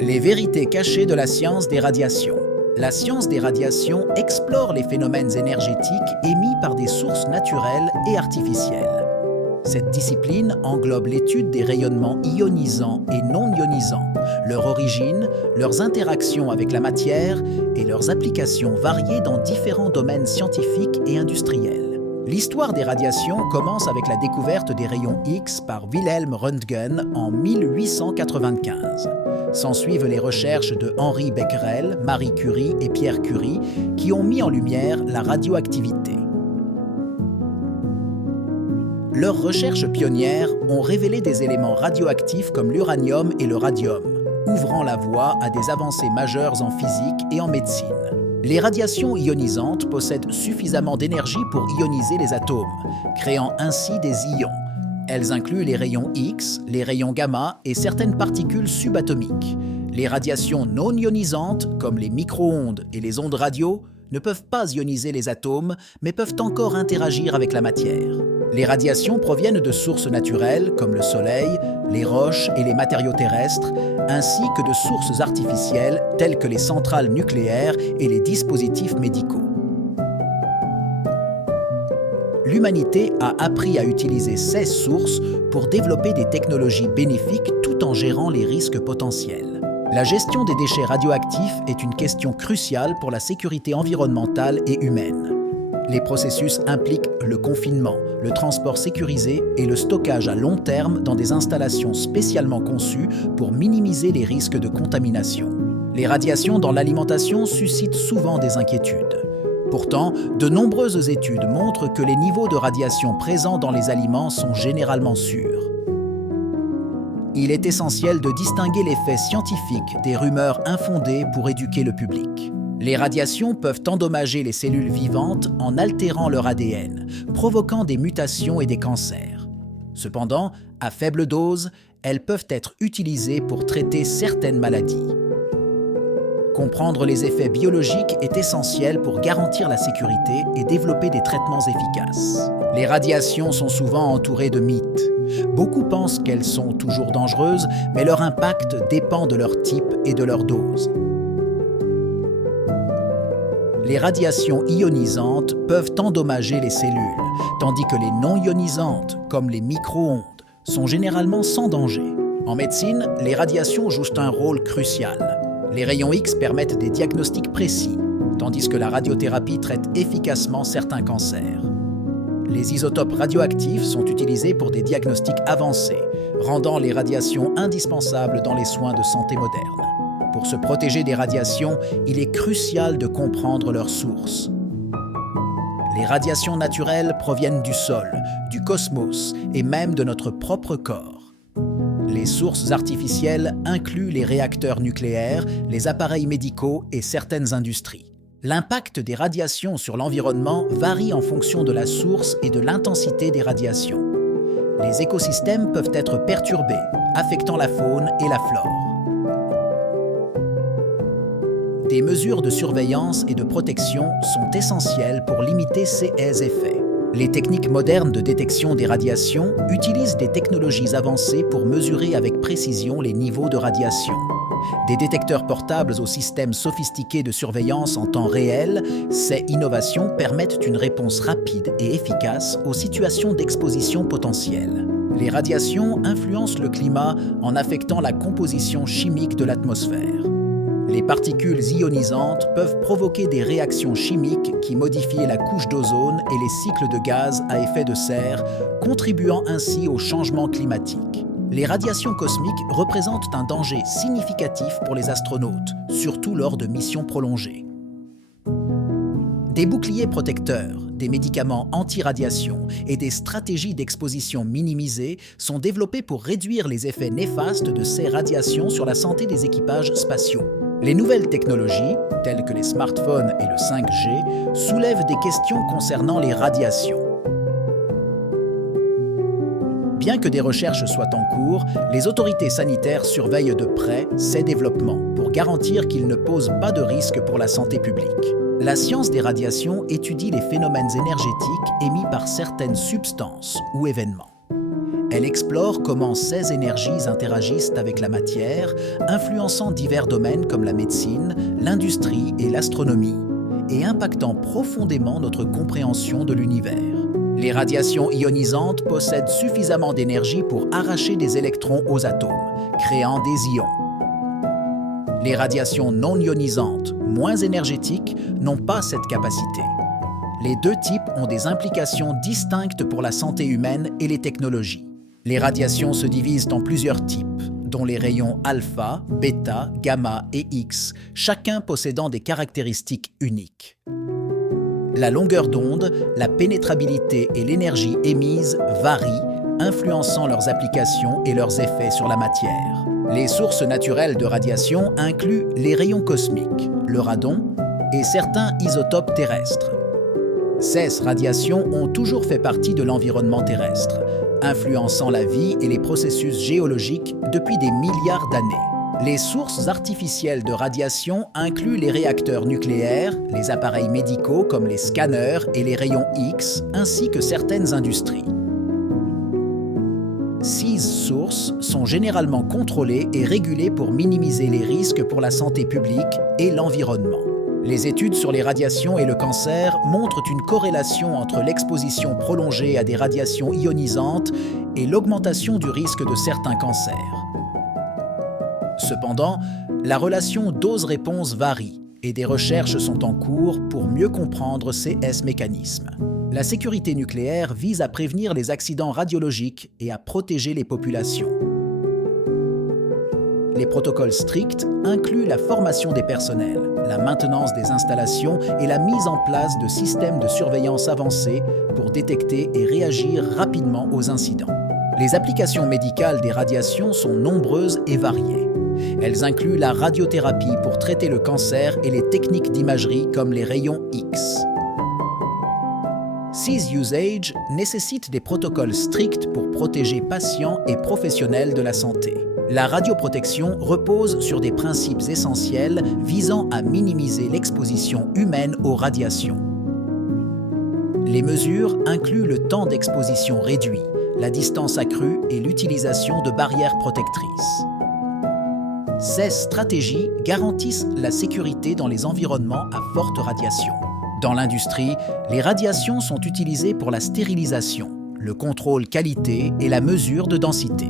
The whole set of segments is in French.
Les vérités cachées de la science des radiations. La science des radiations explore les phénomènes énergétiques émis par des sources naturelles et artificielles. Cette discipline englobe l'étude des rayonnements ionisants et non ionisants, leur origine, leurs interactions avec la matière et leurs applications variées dans différents domaines scientifiques et industriels. L'histoire des radiations commence avec la découverte des rayons X par Wilhelm Röntgen en 1895. S'ensuivent les recherches de Henri Becquerel, Marie Curie et Pierre Curie qui ont mis en lumière la radioactivité. Leurs recherches pionnières ont révélé des éléments radioactifs comme l'uranium et le radium, ouvrant la voie à des avancées majeures en physique et en médecine. Les radiations ionisantes possèdent suffisamment d'énergie pour ioniser les atomes, créant ainsi des ions. Elles incluent les rayons X, les rayons gamma et certaines particules subatomiques. Les radiations non ionisantes, comme les micro-ondes et les ondes radio, ne peuvent pas ioniser les atomes, mais peuvent encore interagir avec la matière. Les radiations proviennent de sources naturelles comme le Soleil, les roches et les matériaux terrestres, ainsi que de sources artificielles telles que les centrales nucléaires et les dispositifs médicaux. L'humanité a appris à utiliser ces sources pour développer des technologies bénéfiques tout en gérant les risques potentiels. La gestion des déchets radioactifs est une question cruciale pour la sécurité environnementale et humaine. Les processus impliquent le confinement, le transport sécurisé et le stockage à long terme dans des installations spécialement conçues pour minimiser les risques de contamination. Les radiations dans l'alimentation suscitent souvent des inquiétudes. Pourtant, de nombreuses études montrent que les niveaux de radiation présents dans les aliments sont généralement sûrs. Il est essentiel de distinguer les faits scientifiques des rumeurs infondées pour éduquer le public. Les radiations peuvent endommager les cellules vivantes en altérant leur ADN, provoquant des mutations et des cancers. Cependant, à faible dose, elles peuvent être utilisées pour traiter certaines maladies. Comprendre les effets biologiques est essentiel pour garantir la sécurité et développer des traitements efficaces. Les radiations sont souvent entourées de mythes. Beaucoup pensent qu'elles sont toujours dangereuses, mais leur impact dépend de leur type et de leur dose. Les radiations ionisantes peuvent endommager les cellules, tandis que les non ionisantes, comme les micro-ondes, sont généralement sans danger. En médecine, les radiations jouent un rôle crucial. Les rayons X permettent des diagnostics précis, tandis que la radiothérapie traite efficacement certains cancers. Les isotopes radioactifs sont utilisés pour des diagnostics avancés, rendant les radiations indispensables dans les soins de santé modernes. Pour se protéger des radiations, il est crucial de comprendre leurs sources. Les radiations naturelles proviennent du sol, du cosmos et même de notre propre corps. Les sources artificielles incluent les réacteurs nucléaires, les appareils médicaux et certaines industries. L'impact des radiations sur l'environnement varie en fonction de la source et de l'intensité des radiations. Les écosystèmes peuvent être perturbés, affectant la faune et la flore. Des mesures de surveillance et de protection sont essentielles pour limiter ces effets. Les techniques modernes de détection des radiations utilisent des technologies avancées pour mesurer avec précision les niveaux de radiation. Des détecteurs portables aux systèmes sophistiqués de surveillance en temps réel, ces innovations permettent une réponse rapide et efficace aux situations d'exposition potentielle. Les radiations influencent le climat en affectant la composition chimique de l'atmosphère. Les particules ionisantes peuvent provoquer des réactions chimiques qui modifient la couche d'ozone et les cycles de gaz à effet de serre, contribuant ainsi au changement climatique. Les radiations cosmiques représentent un danger significatif pour les astronautes, surtout lors de missions prolongées. Des boucliers protecteurs, des médicaments anti-radiation et des stratégies d'exposition minimisées sont développés pour réduire les effets néfastes de ces radiations sur la santé des équipages spatiaux. Les nouvelles technologies, telles que les smartphones et le 5G, soulèvent des questions concernant les radiations. Bien que des recherches soient en cours, les autorités sanitaires surveillent de près ces développements pour garantir qu'ils ne posent pas de risque pour la santé publique. La science des radiations étudie les phénomènes énergétiques émis par certaines substances ou événements. Elle explore comment ces énergies interagissent avec la matière, influençant divers domaines comme la médecine, l'industrie et l'astronomie, et impactant profondément notre compréhension de l'univers. Les radiations ionisantes possèdent suffisamment d'énergie pour arracher des électrons aux atomes, créant des ions. Les radiations non ionisantes, moins énergétiques, n'ont pas cette capacité. Les deux types ont des implications distinctes pour la santé humaine et les technologies. Les radiations se divisent en plusieurs types, dont les rayons alpha, bêta, gamma et X, chacun possédant des caractéristiques uniques. La longueur d'onde, la pénétrabilité et l'énergie émise varient, influençant leurs applications et leurs effets sur la matière. Les sources naturelles de radiation incluent les rayons cosmiques, le radon et certains isotopes terrestres. Ces radiations ont toujours fait partie de l'environnement terrestre, influençant la vie et les processus géologiques depuis des milliards d'années. Les sources artificielles de radiation incluent les réacteurs nucléaires, les appareils médicaux comme les scanners et les rayons X, ainsi que certaines industries. Ces sources sont généralement contrôlées et régulées pour minimiser les risques pour la santé publique et l'environnement. Les études sur les radiations et le cancer montrent une corrélation entre l'exposition prolongée à des radiations ionisantes et l'augmentation du risque de certains cancers. Cependant, la relation dose-réponse varie et des recherches sont en cours pour mieux comprendre ces mécanismes. La sécurité nucléaire vise à prévenir les accidents radiologiques et à protéger les populations. Les protocoles stricts incluent la formation des personnels, la maintenance des installations et la mise en place de systèmes de surveillance avancés pour détecter et réagir rapidement aux incidents. Les applications médicales des radiations sont nombreuses et variées. Elles incluent la radiothérapie pour traiter le cancer et les techniques d'imagerie comme les rayons X. Ces usages nécessitent des protocoles stricts pour protéger patients et professionnels de la santé. La radioprotection repose sur des principes essentiels visant à minimiser l'exposition humaine aux radiations. Les mesures incluent le temps d'exposition réduit, la distance accrue et l'utilisation de barrières protectrices. Ces stratégies garantissent la sécurité dans les environnements à forte radiation. Dans l'industrie, les radiations sont utilisées pour la stérilisation, le contrôle qualité et la mesure de densité.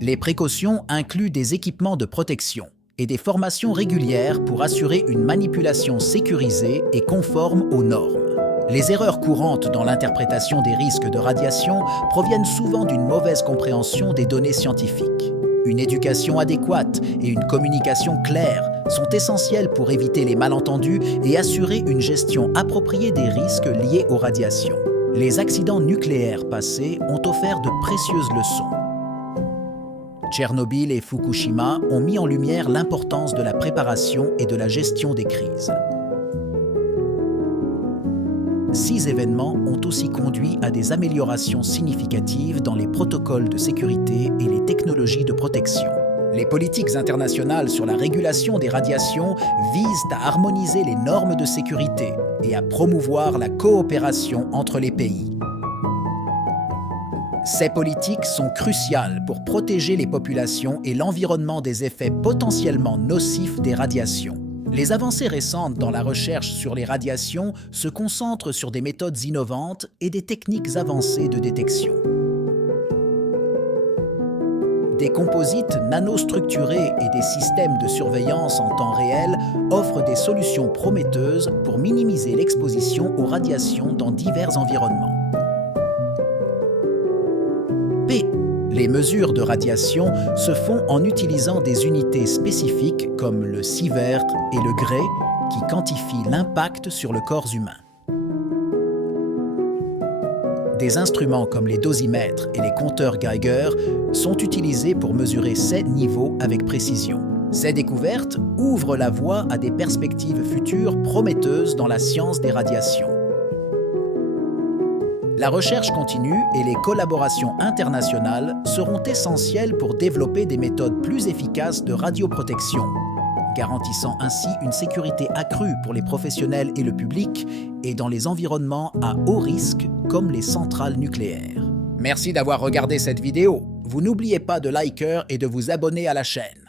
Les précautions incluent des équipements de protection et des formations régulières pour assurer une manipulation sécurisée et conforme aux normes. Les erreurs courantes dans l'interprétation des risques de radiation proviennent souvent d'une mauvaise compréhension des données scientifiques. Une éducation adéquate et une communication claire sont essentielles pour éviter les malentendus et assurer une gestion appropriée des risques liés aux radiations. Les accidents nucléaires passés ont offert de précieuses leçons. Tchernobyl et Fukushima ont mis en lumière l'importance de la préparation et de la gestion des crises. Ces événements ont aussi conduit à des améliorations significatives dans les protocoles de sécurité et les technologies de protection. Les politiques internationales sur la régulation des radiations visent à harmoniser les normes de sécurité et à promouvoir la coopération entre les pays. Ces politiques sont cruciales pour protéger les populations et l'environnement des effets potentiellement nocifs des radiations. Les avancées récentes dans la recherche sur les radiations se concentrent sur des méthodes innovantes et des techniques avancées de détection. Des composites nanostructurés et des systèmes de surveillance en temps réel offrent des solutions prometteuses pour minimiser l'exposition aux radiations dans divers environnements. Les mesures de radiation se font en utilisant des unités spécifiques comme le sievert et le Gray qui quantifient l'impact sur le corps humain. Des instruments comme les dosimètres et les compteurs Geiger sont utilisés pour mesurer ces niveaux avec précision. Ces découvertes ouvrent la voie à des perspectives futures prometteuses dans la science des radiations. La recherche continue et les collaborations internationales seront essentielles pour développer des méthodes plus efficaces de radioprotection, garantissant ainsi une sécurité accrue pour les professionnels et le public et dans les environnements à haut risque comme les centrales nucléaires. Merci d'avoir regardé cette vidéo. Vous n'oubliez pas de liker et de vous abonner à la chaîne.